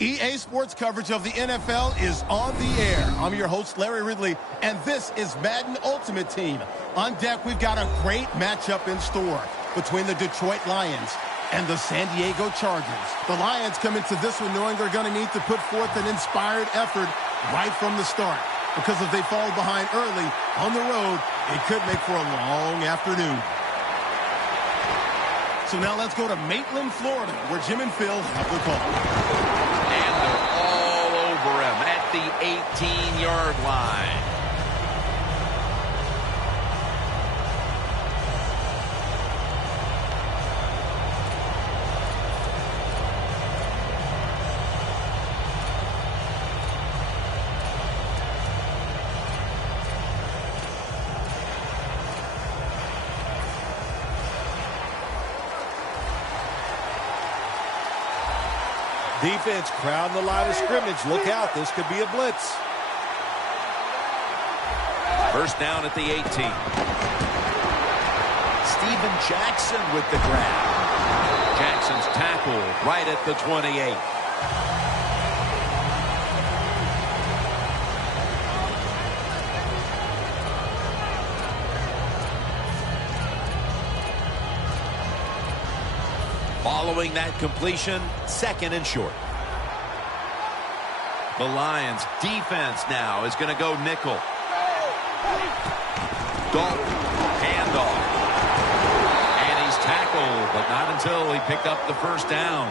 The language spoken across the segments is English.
EA Sports coverage of the NFL is on the air. I'm your host, Larry Ridley, and this is Madden Ultimate Team. On deck, we've got a great matchup in store between the Detroit Lions and the San Diego Chargers. The Lions come into this one knowing they're going to need to put forth an inspired effort right from the start, because if they fall behind early on the road, it could make for a long afternoon. So now let's go to Maitland, Florida, where Jim and Phil have the call. And they're all over him at the 18-yard line. Defense crowding the line of scrimmage. Look out, this could be a blitz. First down at the 18. Steven Jackson with the grab. Jackson's tackle right at the 28. Following that completion, second and short. The Lions defense now is going to go nickel. Dalton, handoff. And he's tackled, but not until he picked up the first down.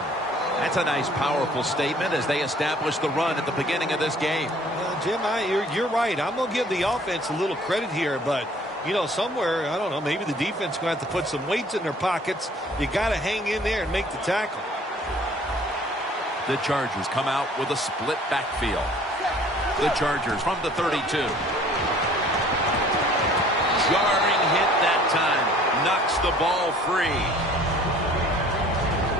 That's a nice, powerful statement as they establish the run at the beginning of this game. Jim, you're right. I'm going to give the offense a little credit here, but you know, somewhere, I don't know, maybe the defense is going to have to put some weights in their pockets. You got to hang in there and make the tackle. The Chargers come out with a split backfield. The Chargers from the 32. Jarring hit that time. Knocks the ball free.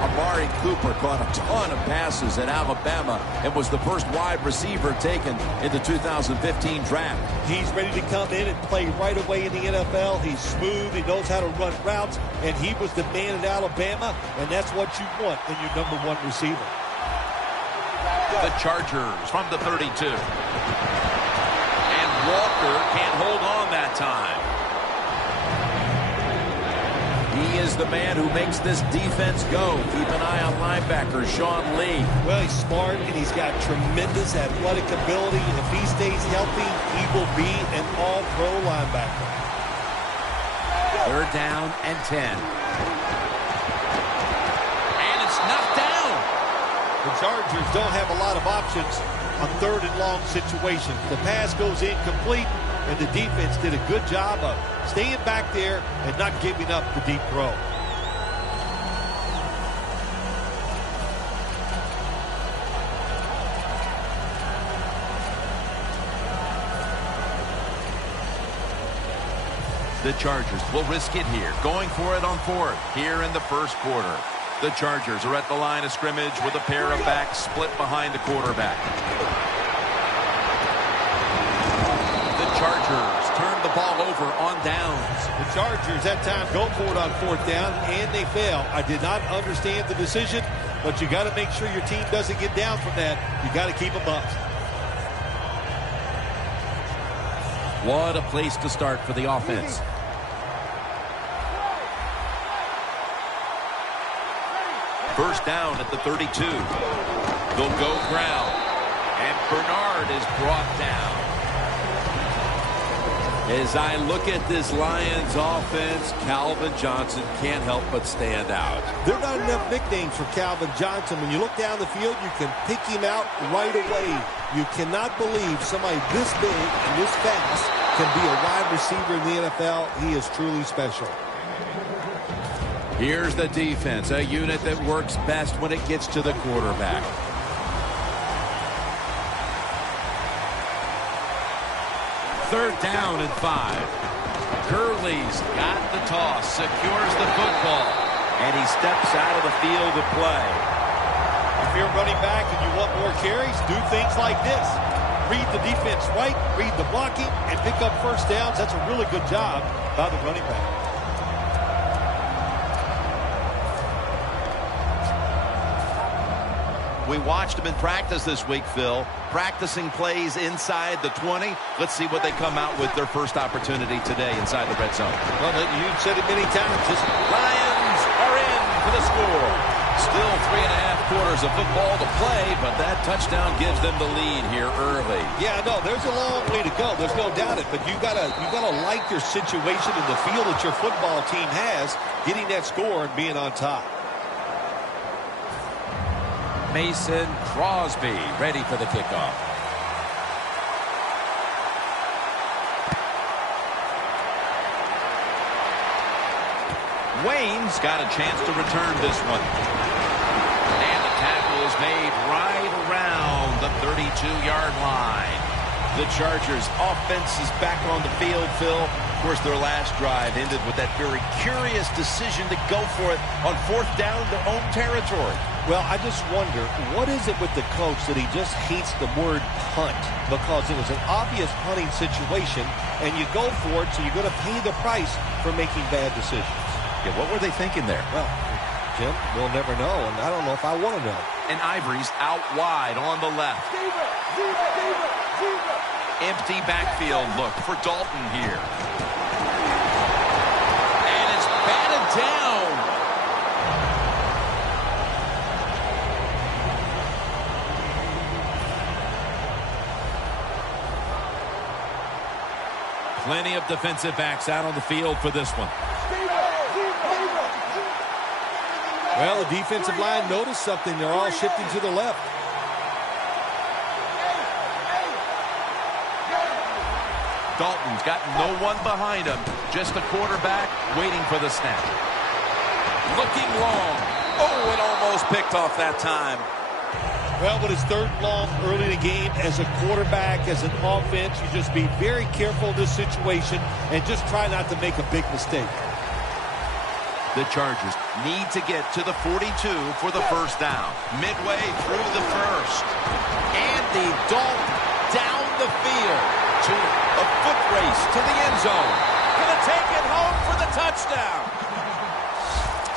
Amari Cooper caught a ton of passes at Alabama and was the first wide receiver taken in the 2015 draft. He's ready to come in and play right away in the NFL. He's smooth. He knows how to run routes, and he was the man at Alabama, and that's what you want in your #1 receiver. The Chargers from the 32. And Walker can't hold on that time. He is the man who makes this defense go. Keep an eye on linebacker Sean Lee. Well, he's smart, and he's got tremendous athletic ability. If he stays healthy, he will be an all-pro linebacker. Third down and 10. And it's knocked down. The Chargers don't have a lot of options on third and long situations. The pass goes incomplete, and the defense did a good job of staying back there and not giving up the deep throw. The Chargers will risk it here, going for it on fourth here in the first quarter. The Chargers are at the line of scrimmage with a pair of backs split behind the quarterback. The Chargers turn the ball over on downs. The Chargers that time go for it on fourth down, and they fail. I did not understand the decision, but you got to make sure your team doesn't get down from that. You got to keep them up. What a place to start for the offense. First down at the 32. They'll go ground. And Bernard is brought down. As I look at this Lions offense, Calvin Johnson can't help but stand out. There are not enough nicknames for Calvin Johnson. When you look down the field, you can pick him out right away. You cannot believe somebody this big and this fast can be a wide receiver in the NFL. He is truly special. Here's the defense, a unit that works best when it gets to the quarterback. Third down and 5. Gurley's got the toss, secures the football, and he steps out of the field to play. If you're running back and you want more carries, do things like this. Read the defense right, read the blocking, and pick up first downs. That's a really good job by the running back. We watched them in practice this week, Phil, practicing plays inside the 20. Let's see what they come out with their first opportunity today inside the red zone. Well, you said it many times. Lions are in for the score. Still 3.5 quarters of football to play, but that touchdown gives them the lead here early. Yeah, no, there's a long way to go. There's no doubt it, but you gotta like your situation and the feel that your football team has, getting that score and being on top. Mason Crosby ready for the kickoff. Wayne's got a chance to return this one. And the tackle is made right around the 32-yard line. The Chargers offense is back on the field, Phil. Of course, their last drive ended with that very curious decision to go for it on 4th down in their own territory. Well, I just wonder, what is it with the coach that he just hates the word punt? Because it was an obvious punting situation, and you go for it, so you're going to pay the price for making bad decisions. Yeah, what were they thinking there? Well, Jim, we'll never know, and I don't know if I want to know. And Ivory's out wide on the left. Empty backfield look for Dalton here. And it's batted down. Plenty of defensive backs out on the field for this one. Well, the defensive line noticed something. They're all shifting to the left. Dalton's got no one behind him. Just a quarterback waiting for the snap. Looking long. Oh, it almost picked off that time. Well, with his 3rd long early in the game, as a quarterback, as an offense, you just be very careful in this situation and just try not to make a big mistake. The Chargers need to get to the 42 for the first down. Midway through the first. Andy Dalton down the field to a foot race to the end zone. Gonna take it home for the touchdown.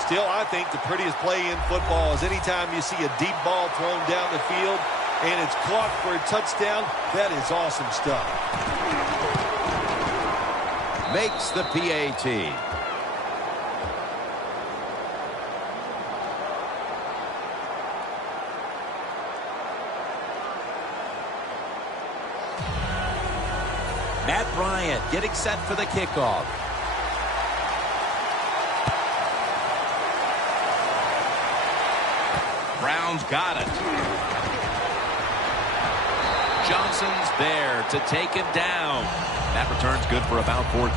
Still, I think the prettiest play in football is anytime you see a deep ball thrown down the field and it's caught for a touchdown. That is awesome stuff. Makes the PAT. Matt Bryant getting set for the kickoff. Brown's got it. Johnson's there to take him down. That return's good for about 14.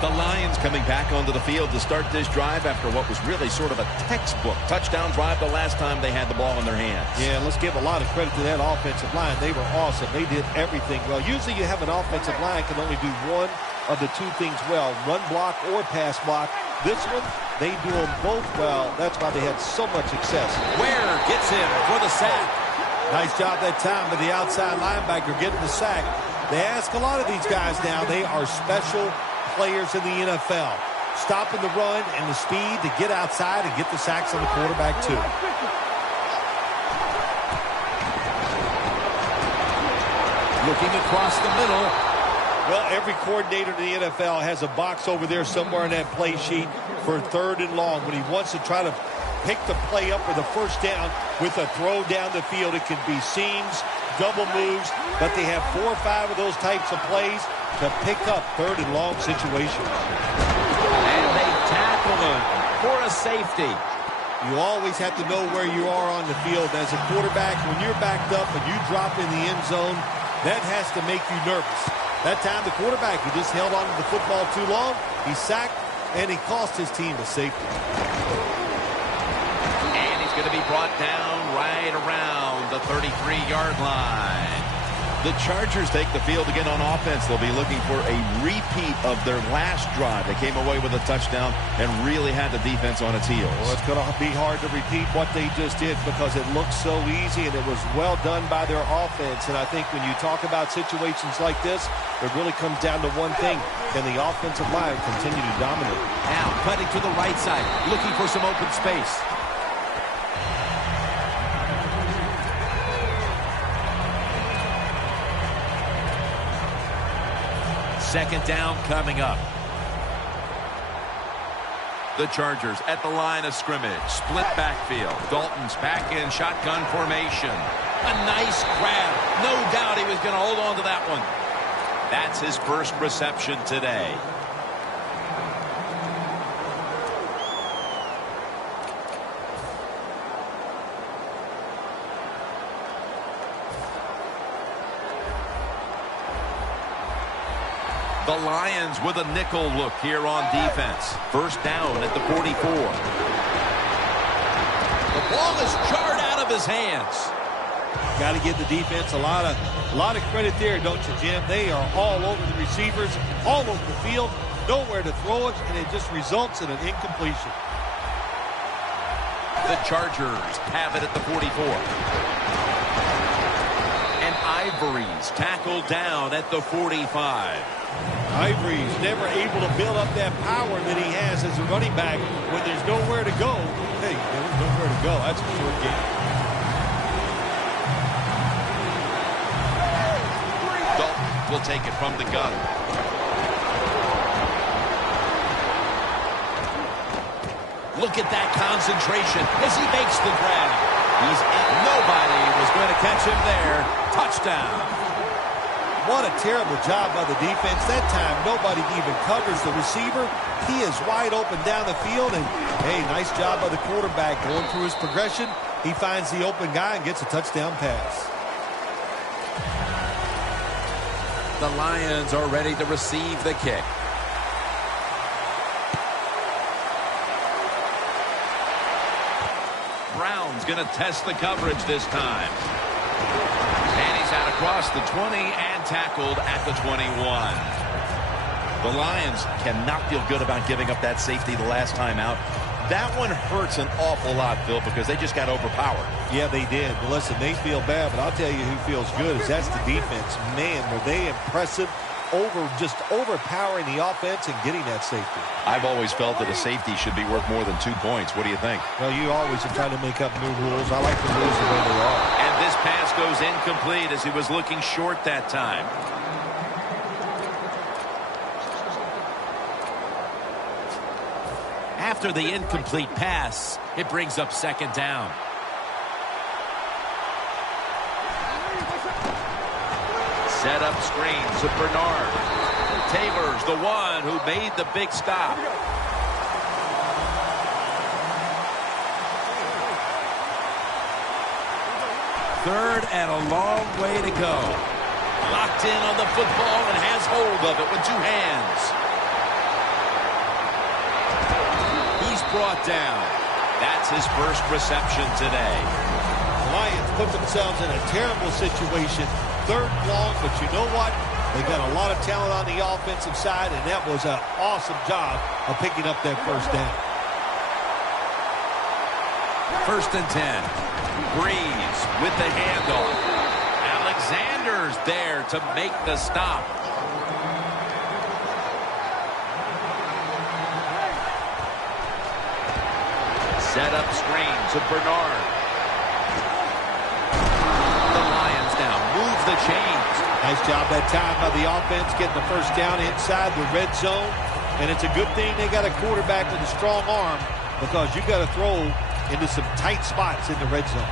The Lions coming back onto the field to start this drive after what was really sort of a textbook touchdown drive the last time they had the ball in their hands. Yeah, let's give a lot of credit to that offensive line. They were awesome. They did everything well. Usually you have an offensive line can only do one of the two things well, run block or pass block. This one, they do them both well. That's why they had so much success. Ware gets him for the sack. Nice job that time by the outside linebacker getting the sack. They ask a lot of these guys now. They are special players in the NFL. Stopping the run and the speed to get outside and get the sacks on the quarterback too. Looking across the middle. Well, every coordinator in the NFL has a box over there somewhere in that play sheet for 3rd and long when he wants to try to pick the play up for the first down with a throw down the field. It can be seams, double moves, but they have 4 or 5 of those types of plays to pick up 3rd and long situations. And they tackle him for a safety. You always have to know where you are on the field. As a quarterback, when you're backed up and you drop in the end zone, that has to make you nervous. That time, the quarterback, he just held on to the football too long. He sacked, and he cost his team a safety. And he's going to be brought down right around the 33-yard line. The Chargers take the field again on offense. They'll be looking for a repeat of their last drive. They came away with a touchdown and really had the defense on its heels. Well, it's going to be hard to repeat what they just did because it looked so easy and it was well done by their offense. And I think when you talk about situations like this, it really comes down to one thing. Can the offensive line continue to dominate? Now cutting to the right side, looking for some open space. Second down coming up. The Chargers at the line of scrimmage. Split backfield. Dalton's back in shotgun formation. A nice grab. No doubt he was going to hold on to that one. That's his first reception today. The Lions with a nickel look here on defense. First down at the 44. The ball is jarred out of his hands. Got to give the defense a lot of credit there, don't you, Jim? They are all over the receivers, all over the field, nowhere to throw it, and it just results in an incompletion. The Chargers have it at the 44. And Ivory's tackled down at the 45. Ivory's never able to build up that power that he has as a running back when there's nowhere to go. Hey, there's nowhere to go. That's a short game. Dalton will take it from the gun. Look at that concentration as he makes the grab. Nobody was going to catch him there. Touchdown. What a terrible job by the defense. That time, nobody even covers the receiver. He is wide open down the field, and, hey, nice job by the quarterback going through his progression. He finds the open guy and gets a touchdown pass. The Lions are ready to receive the kick. Brown's going to test the coverage this time. And he's out across the 20 and tackled at the 21. The Lions cannot feel good about giving up that safety the last time out. That one hurts an awful lot, Phil, because they just got overpowered. Yeah, they did. But listen, they feel bad, but I'll tell you who feels good is that's the defense. Man, were they impressive, just overpowering the offense and getting that safety. I've always felt that a safety should be worth more than 2 points. What do you think? Well, you always are trying to make up new rules. I like the rules the way they are. And this pass goes incomplete as he was looking short that time. After the incomplete pass, it brings up second down. Set up screen to Bernard. Taylor's the one who made the big stop. Third and a long way to go. Locked in on the football and has hold of it with 2 hands. He's brought down. That's his first reception today. The Lions put themselves in a terrible situation. Third and long, but you know what? They got a lot of talent on the offensive side, and that was an awesome job of picking up that first down. First and 10. Breeze with the handoff. Alexander's there to make the stop. Set up screen to Bernard. The Lions now move the chains. Nice job that time by the offense getting the first down inside the red zone. And it's a good thing they got a quarterback with a strong arm because you got to throw into some tight spots in the red zone.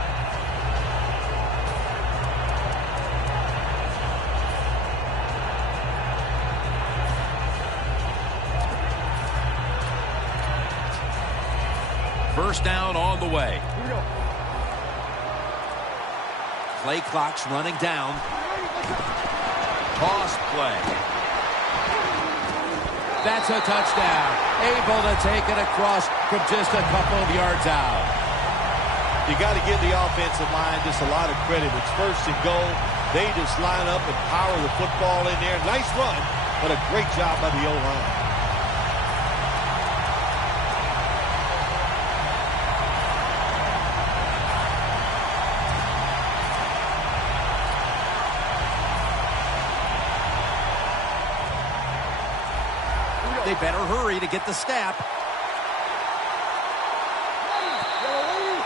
First down on the way. Play clock's running down. Toss play. That's a touchdown. Able to take it across from just a couple of yards out. You got to give the offensive line just a lot of credit. It's first and goal. They just line up and power the football in there. Nice run, but a great job by the O-line. They better hurry to get the snap.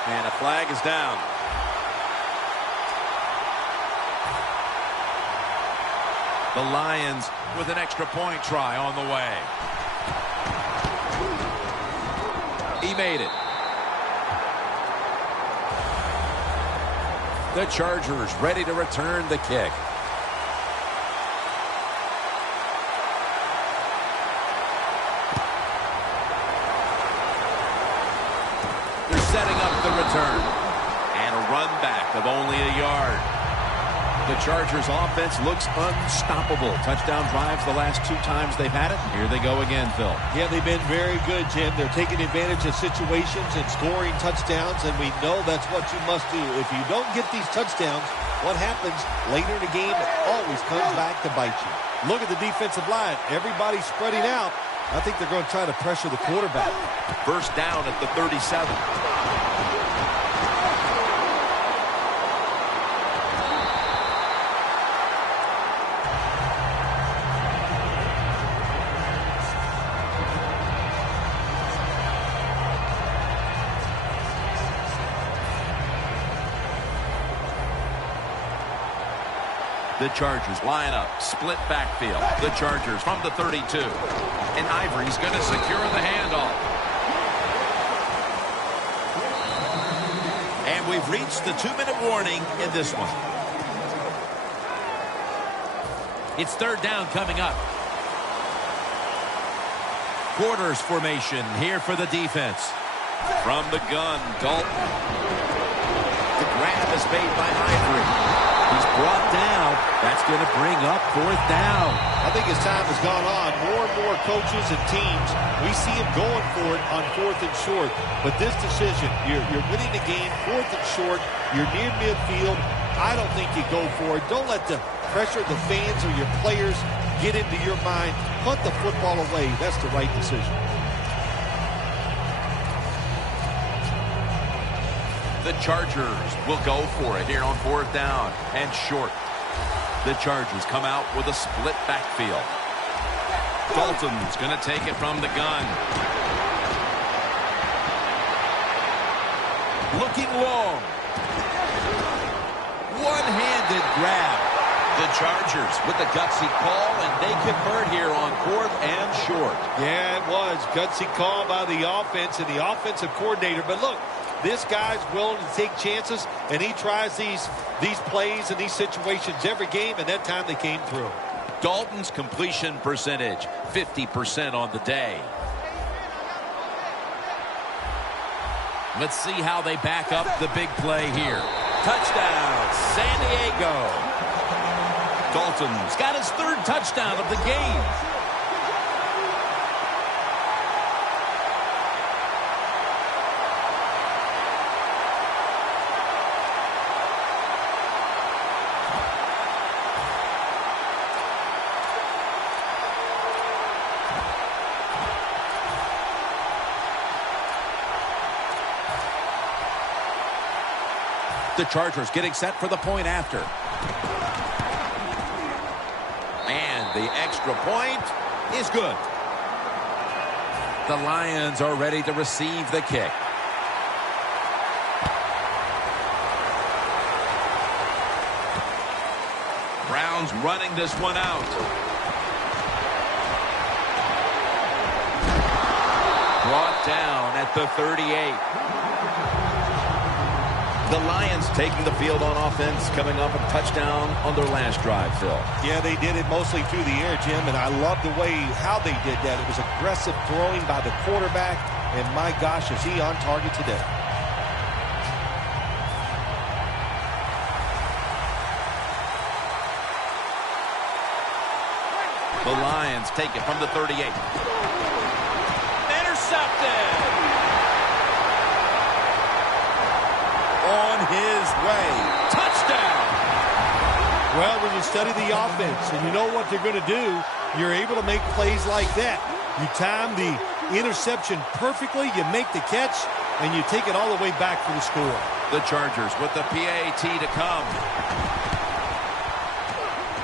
And a flag is down. The Lions with an extra point try on the way. He made it. The Chargers ready to return the kick. They're setting up the return. And a run back of only a yard. The Chargers offense looks unstoppable. Touchdown drives the last 2 times they've had it. Here they go again, Phil. Yeah, they've been very good, Jim. They're taking advantage of situations and scoring touchdowns, and we know that's what you must do. If you don't get these touchdowns, what happens later in the game, it always comes back to bite you. Look at the defensive line. Everybody's spreading out. I think they're going to try to pressure the quarterback. First down at the 37. The Chargers line up, split backfield. The Chargers from the 32. And Ivory's going to secure the handoff. And we've reached the 2-minute warning in this one. It's third down coming up. Quarters formation here for the defense. From the gun, Dalton. The grab is made by Ivory. He's brought down. That's going to bring up fourth down. I think as time has gone on, more and more coaches and teams, we see him going for it on 4th and short. But this decision, you're winning the game, 4th and short, you're near midfield. I don't think you go for it. Don't let the pressure of the fans or your players get into your mind. Punt the football away. That's the right decision. The Chargers will go for it here on 4th down and short. The Chargers come out with a split backfield. Dalton's going to take it from the gun. Looking long. One-handed grab. The Chargers with the gutsy call, and they convert here on 4th and short. Yeah, it was. Gutsy call by the offense and the offensive coordinator. But look, this guy's willing to take chances, and he tries these plays and these situations every game, and that time they came through. Dalton's completion percentage, 50% on the day. Let's see how they back up the big play here. Touchdown, San Diego. Dalton's got his 3rd touchdown of the game. The Chargers getting set for the point after. And the extra point is good. The Lions are ready to receive the kick. Browns running this one out. Brought down at the 38. The Lions taking the field on offense, coming off a touchdown on their last drive, Phil. Yeah, they did it mostly through the air, Jim, and I love the way how they did that. It was aggressive throwing by the quarterback, and my gosh, is he on target today. The Lions take it from the 38. Intercepted! On his way. Touchdown! Well, when you study the offense and you know what they're going to do, you're able to make plays like that. You time the interception perfectly, you make the catch, and you take it all the way back for the score. The Chargers with the PAT to come.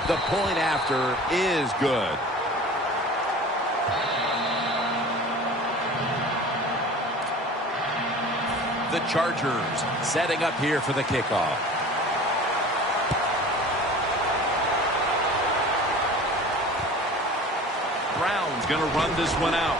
The point after is good. The Chargers setting up here for the kickoff. Brown's going to run this one out.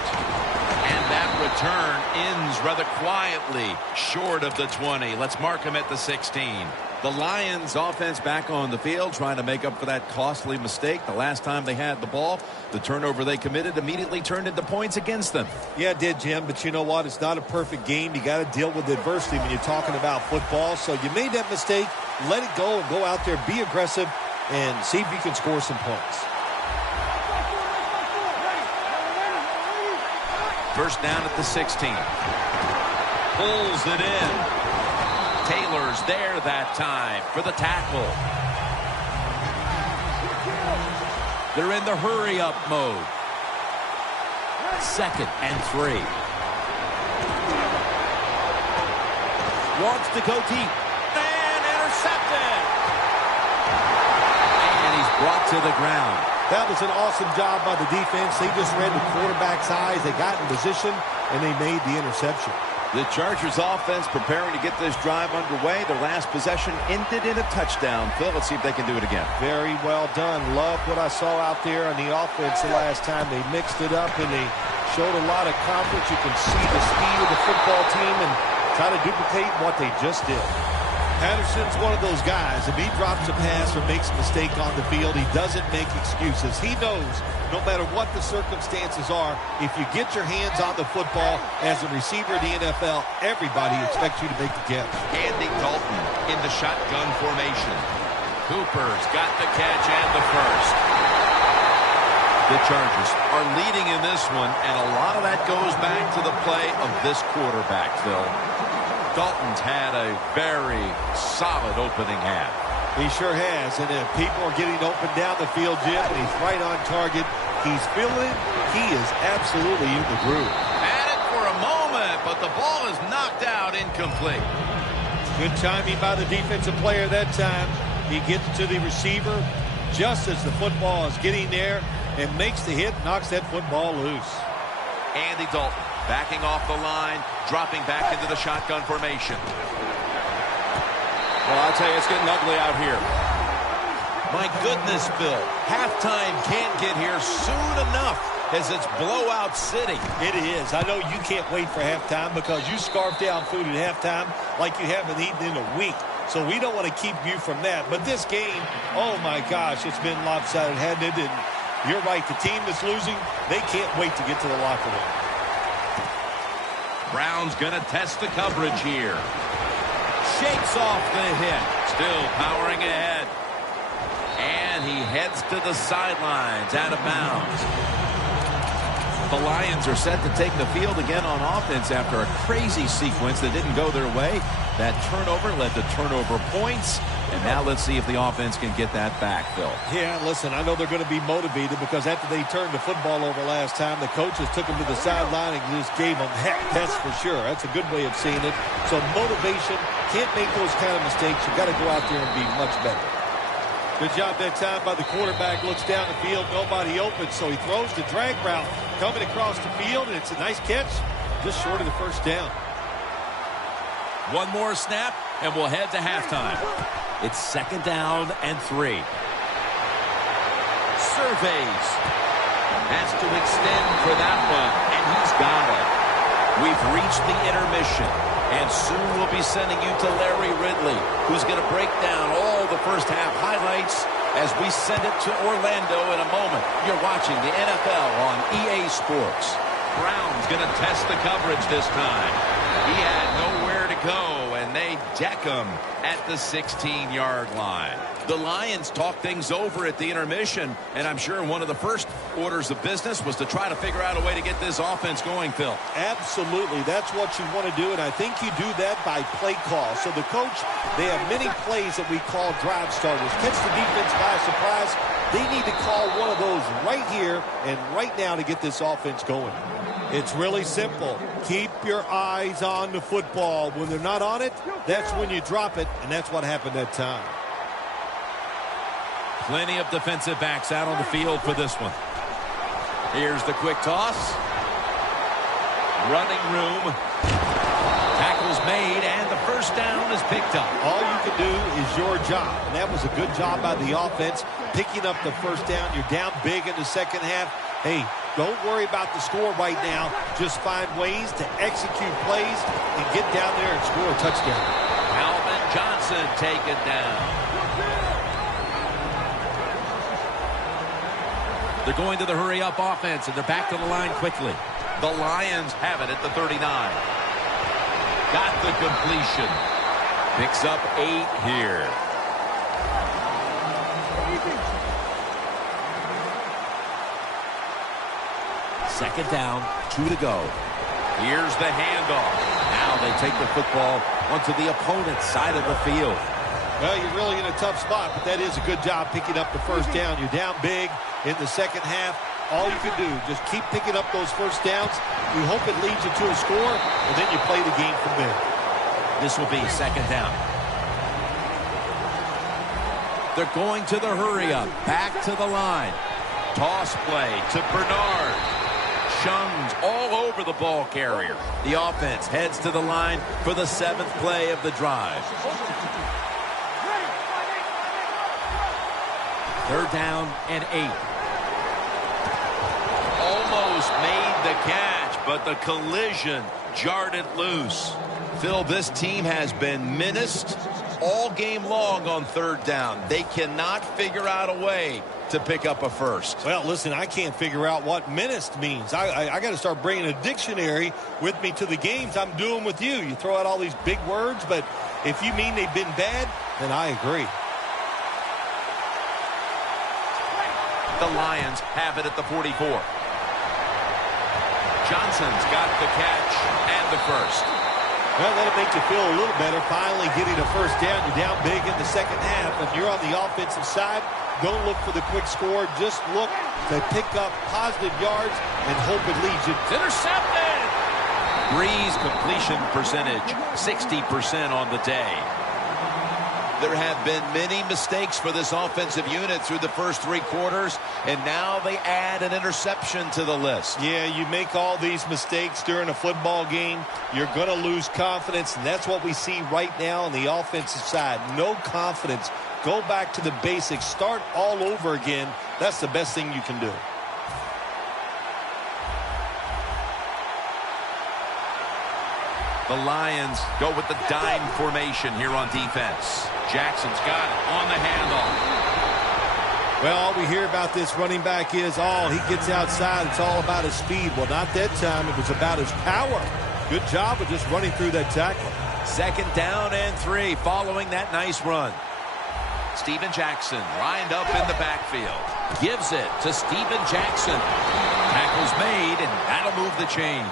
And that return ends rather quietly short of the 20. Let's mark him at the 16. The Lions offense back on the field trying to make up for that costly mistake. The last time they had the ball, the turnover they committed immediately turned into points against them. Yeah, it did, Jim, but you know what? It's not a perfect game. You got to deal with adversity when you're talking about football. So you made that mistake, let it go, and go out there, be aggressive, and see if you can score some points. First down at the 16. Pulls it in. Taylor's there that time for the tackle. They're in the hurry-up mode. 2nd and 3. Wants to go deep. And intercepted. And he's brought to the ground. That was an awesome job by the defense. They just read the quarterback's eyes. They got in position, and they made the interception. The Chargers offense preparing to get this drive underway. Their last possession ended in a touchdown. Phil, let's see if they can do it again. Very well done. Love what I saw out there on the offense the last time. They mixed it up, and they showed a lot of confidence. You can see the speed of the football team and try to duplicate what they just did. Patterson's one of those guys. If he drops a pass or makes a mistake on the field, he doesn't make excuses. He knows no matter what the circumstances are, if you get your hands on the football as a receiver in the NFL, everybody expects you to make the catch. Andy Dalton in the shotgun formation. Cooper's got the catch and the first. The Chargers are leading in this one, and a lot of that goes back to the play of this quarterback, Phil. Dalton's had a very solid opening half. He sure has, and if people are getting open down the field, Jim, and he's right on target. He's feeling it. He is absolutely in the groove. Had it for a moment, but the ball is knocked out incomplete. Good timing by the defensive player that time. He gets to the receiver just as the football is getting there and makes the hit, knocks that football loose. Andy Dalton backing off the line, dropping back into the shotgun formation. Well, I'll tell you, it's getting ugly out here. My goodness, Bill. Halftime can't get here soon enough as it's blowout city. It is. I know you can't wait for halftime because you scarf down food at halftime like you haven't eaten in a week. So we don't want to keep you from that. But this game, oh my gosh, it's been lopsided, hasn't it? And you're right, the team that's losing, they can't wait to get to the locker room. Brown's going to test the coverage here. Shakes off the hit. Still powering ahead. And he heads to the sidelines, out of bounds. The Lions are set to take the field again on offense after a crazy sequence that didn't go their way. That turnover led to turnover points. And now let's see if the offense can get that back, Phil. Yeah, listen, I know they're going to be motivated because after they turned the football over last time, the coaches took them to the sideline and just gave them heck. That's for sure. That's a good way of seeing it. So motivation, can't make those kind of mistakes. You've got to go out there and be much better. Good job that time by the quarterback. Looks down the field, nobody open, so he throws the drag route coming across the field, and it's a nice catch just short of the first down. One more snap, and we'll head to halftime. It's 2nd down and 3. Surveys. Has to extend for that one, and he's got it. We've reached the intermission, and soon we'll be sending you to Larry Ridley, who's going to break down all the first half highlights as we send it to Orlando in a moment. You're watching the NFL on EA Sports. Brown's going to test the coverage this time. He had nowhere to go, and they deck him at the 16-yard line. The Lions talked things over at the intermission, and I'm sure one of the first orders of business was to try to figure out a way to get this offense going, Phil. Absolutely. That's what you want to do, and I think you do that by play call. So the coach, they have many plays that we call drive starters. Catch the defense by surprise. They need to call one of those right here and right now to get this offense going. It's really simple. Keep your eyes on the football. When they're not on it, that's when you drop it, and that's what happened that time. Plenty of defensive backs out on the field for this one. Here's the quick toss. Running room. Tackles made, and the first down is picked up. All you can do is your job, and that was a good job by the offense, picking up the first down. You're down big in the second half. Hey, don't worry about the score right now. Just find ways to execute plays and get down there and score a touchdown. Calvin Johnson taken down. They're going to the hurry-up offense, and they're back to the line quickly. The Lions have it at the 39. Got the completion. Picks up 8 here. Second down, 2 to go. Here's the handoff. Now they take the football onto the opponent's side of the field. Well, you're really in a tough spot, but that is a good job picking up the first down. You're down big in the second half. All you can do, just keep picking up those first downs. You hope it leads you to a score, and then you play the game from there. This will be second down. They're going to the hurry-up. Back to the line. Toss play to Bernard. Shungs all over the ball carrier. The offense heads to the line for the 7th play of the drive. Third down and 8. Almost made the catch, but the collision jarred it loose. Phil, this team has been menaced all game long on third down. They cannot figure out a way to pick up a first. Well, listen, I can't figure out what menaced means. I got to start bringing a dictionary with me to the games I'm doing with you. You throw out all these big words, but if you mean they've been bad, then I agree. The Lions have it at the 44. Johnson's got the catch and the first. Well, that'll make you feel a little better. Finally getting a first down. You're down big in the second half. If you're on the offensive side, don't look for the quick score. Just look to pick up positive yards and hope it leads you. It's intercepted! Breeze completion percentage, 60% on the day. There have been many mistakes for this offensive unit through the first 3 quarters, and now they add an interception to the list. Yeah, you make all these mistakes during a football game, you're going to lose confidence, and that's what we see right now on the offensive side. No confidence. Go back to the basics. Start all over again. That's the best thing you can do. The Lions go with the dime formation here on defense. Jackson's got it on the handoff. Well, all we hear about this running back is, he gets outside. It's all about his speed. Well, not that time. It was about his power. Good job of just running through that tackle. Second down and 3 following that nice run. Steven Jackson lined up in the backfield. Gives it to Steven Jackson. Tackle's made, and that'll move the chains.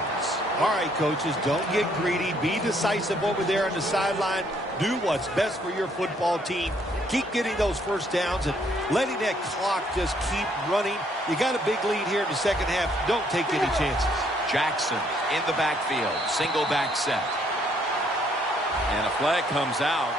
All right, coaches, don't get greedy. Be decisive over there on the sideline. Do what's best for your football team. Keep getting those first downs and letting that clock just keep running. You got a big lead here in the second half. Don't take any chances. Jackson in the backfield. Single back set. And a flag comes out.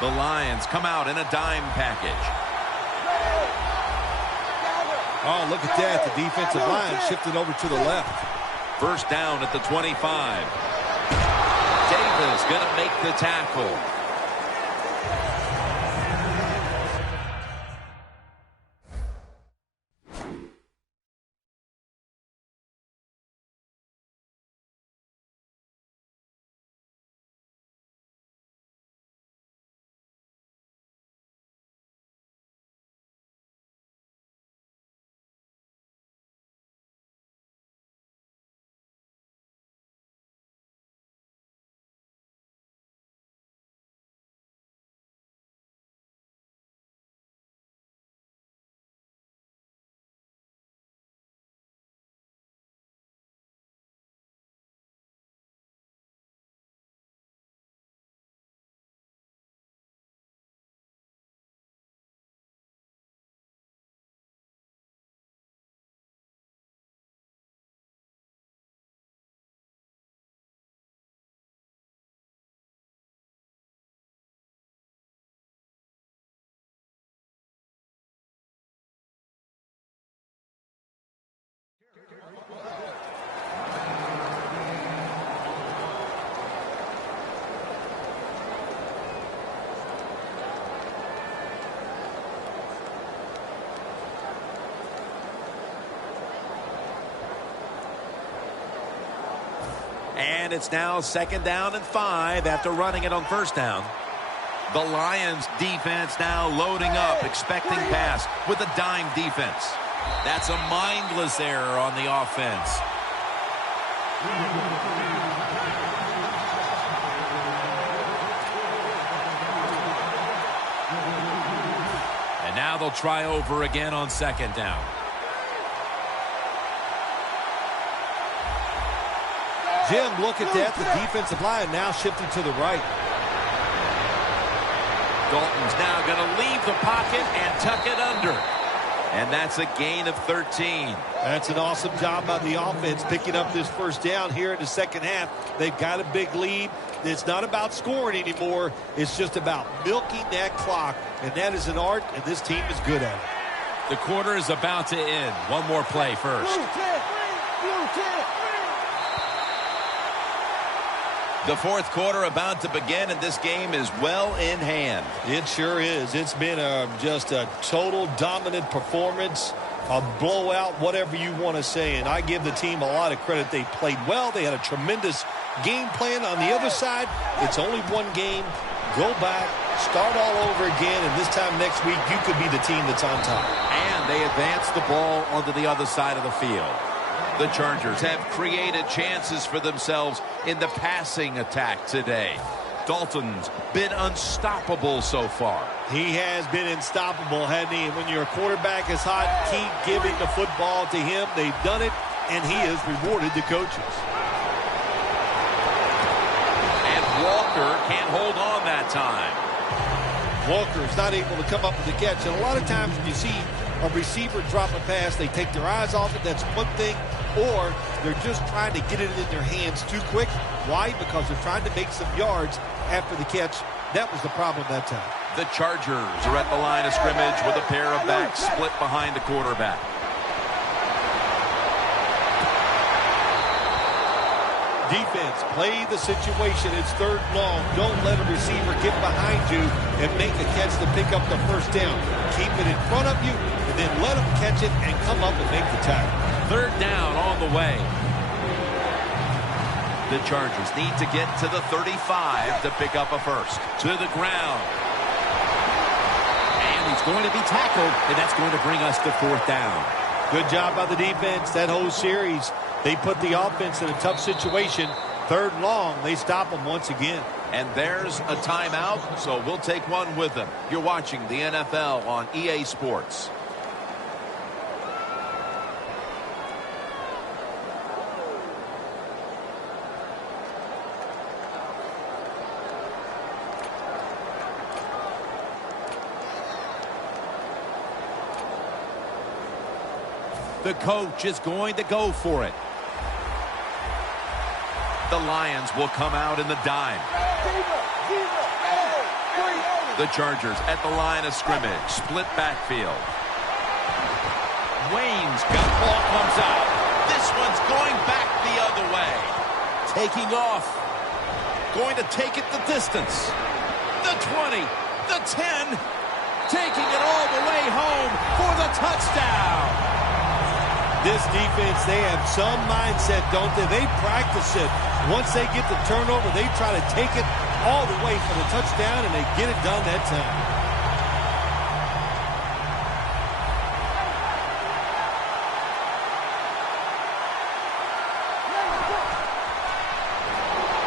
The Lions come out in a dime package. Oh, look at that. The defensive line shifted over to the left. First down at the 25. Davis going to make the tackle. And it's now 2nd down and 5 after running it on 1st down. The Lions defense now loading up, expecting pass with a dime defense. That's a mindless error on the offense. And now they'll try over again on 2nd down. Jim, look at that. The defensive line now shifting to the right. Dalton's now going to leave the pocket and tuck it under. And that's a gain of 13. That's an awesome job by the offense picking up this 1st down here in the 2nd half. They've got a big lead. It's not about scoring anymore. It's just about milking that clock. And that is an art, and this team is good at it. The quarter is about to end. One more play first. The 4th quarter about to begin, and this game is well in hand. It sure is. It's been just a total dominant performance, a blowout, whatever you want to say. And I give the team a lot of credit. They played well. They had a tremendous game plan. On the other side, it's only one game. Go back, start all over again, and this time next week, you could be the team that's on top. And they advance the ball onto the other side of the field. The Chargers have created chances for themselves in the passing attack today. Dalton's been unstoppable so far. He has been unstoppable, hasn't he? When your quarterback is hot, keep giving the football to him. They've done it, and he has rewarded the coaches. And Walker can't hold on that time. Walker's not able to come up with the catch. And a lot of times when you see a receiver drop a pass, they take their eyes off it. That's one thing. Or they're just trying to get it in their hands too quick. Why? Because they're trying to make some yards after the catch. That was the problem that time. The Chargers are at the line of scrimmage with a pair of backs split behind the quarterback. Defense, play the situation. It's 3rd and long. Don't let a receiver get behind you and make a catch to pick up the 1st down. Keep it in front of you, and then let them catch it and come up and make the tackle. 3rd down on the way. The Chargers need to get to the 35 to pick up a 1st. To the ground. And he's going to be tackled, and that's going to bring us to 4th down. Good job by the defense. That whole series, they put the offense in a tough situation. 3rd and long, they stop them once again. And there's a timeout, so we'll take one with them. You're watching the NFL on EA Sports. The coach is going to go for it. The Lions will come out in the dime. The Chargers at the line of scrimmage. Split backfield. Wayne's got the ball, comes out. This one's going back the other way. Taking off. Going to take it the distance. The 20. The 10. Taking it all the way home for the touchdown. This defense, they have some mindset, don't they? They practice it. Once they get the turnover, they try to take it all the way for the touchdown, and they get it done that time.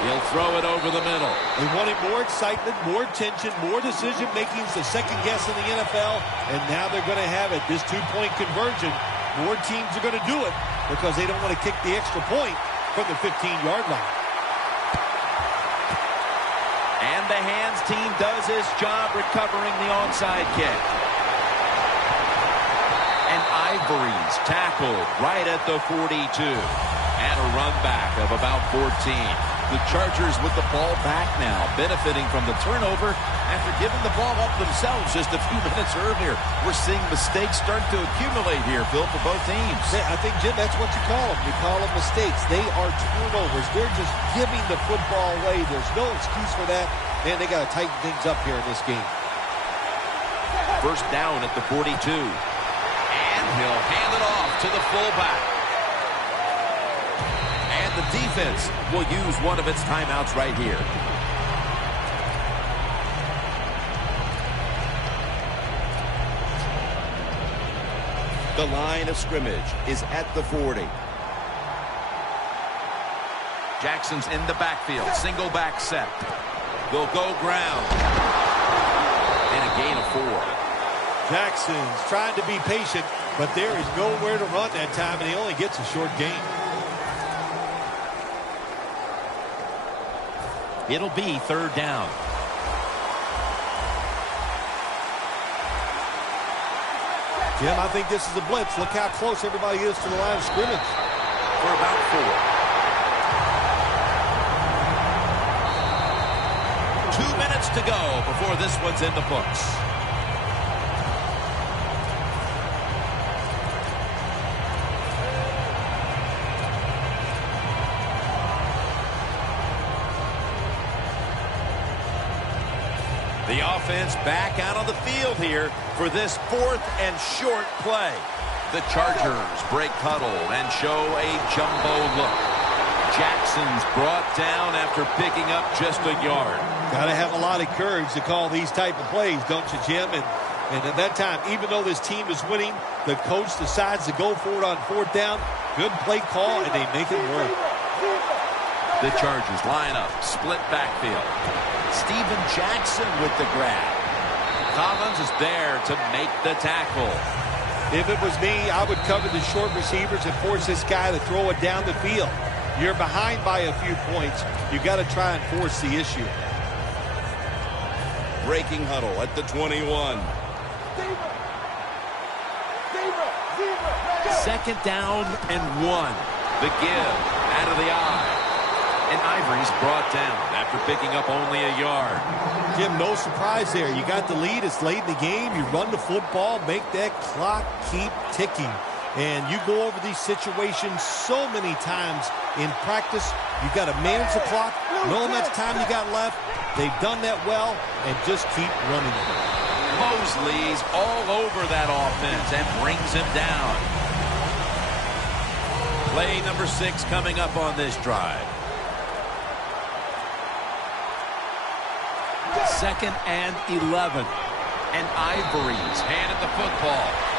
He'll throw it over the middle. They wanted more excitement, more tension, more decision-making. It's the second guess in the NFL, and now they're going to have it. This two-point conversion. More teams are going to do it because they don't want to kick the extra point from the 15-yard line. And the hands team does his job recovering the onside kick. And Ivory's tackled right at the 42. And a run back of about 14. The Chargers with the ball back now, benefiting from the turnover after giving the ball up themselves just a few minutes earlier. We're seeing mistakes start to accumulate here, Phil, for both teams. I think, Jim, that's what you call them. You call them mistakes. They are turnovers. They're just giving the football away. There's no excuse for that. Man, they got to tighten things up here in this game. 1st down at the 42. And he'll hand it off to the fullback. And the defense will use one of its timeouts right here. The line of scrimmage is at the 40. Jackson's in the backfield. Single back set. They'll go ground. And a gain of 4. Jackson's trying to be patient, but there is nowhere to run that time, and he only gets a short gain. It'll be 3rd down. Jim, I think this is a blitz. Look how close everybody is to the line of scrimmage. For about 4. 2 minutes to go before this one's in the books. The offense back out on the field here for this 4th and short play. The Chargers break huddle and show a jumbo look. Jackson's brought down after picking up just a yard. Got to have a lot of courage to call these type of plays, don't you, Jim? And at that time, even though this team is winning, the coach decides to go for it on 4th down. Good play call, and they make it work. The Chargers line up, split backfield. Steven Jackson with the grab. Collins is there to make the tackle. If it was me, I would cover the short receivers and force this guy to throw it down the field. You're behind by a few points. You got to try and force the issue. Breaking huddle at the 21. 2nd down and 1. The give out of the eye. And Ivory's brought down after picking up only a yard. Jim, no surprise there. You got the lead. It's late in the game. You run the football, make that clock keep ticking. And you go over these situations so many times in practice. You got to manage the clock, know how much time you got left. They've done that well, and just keep running it. Mosley's all over that offense and brings him down. Play number 6 coming up on this drive. 2nd and 11. And Ivory's handed the football.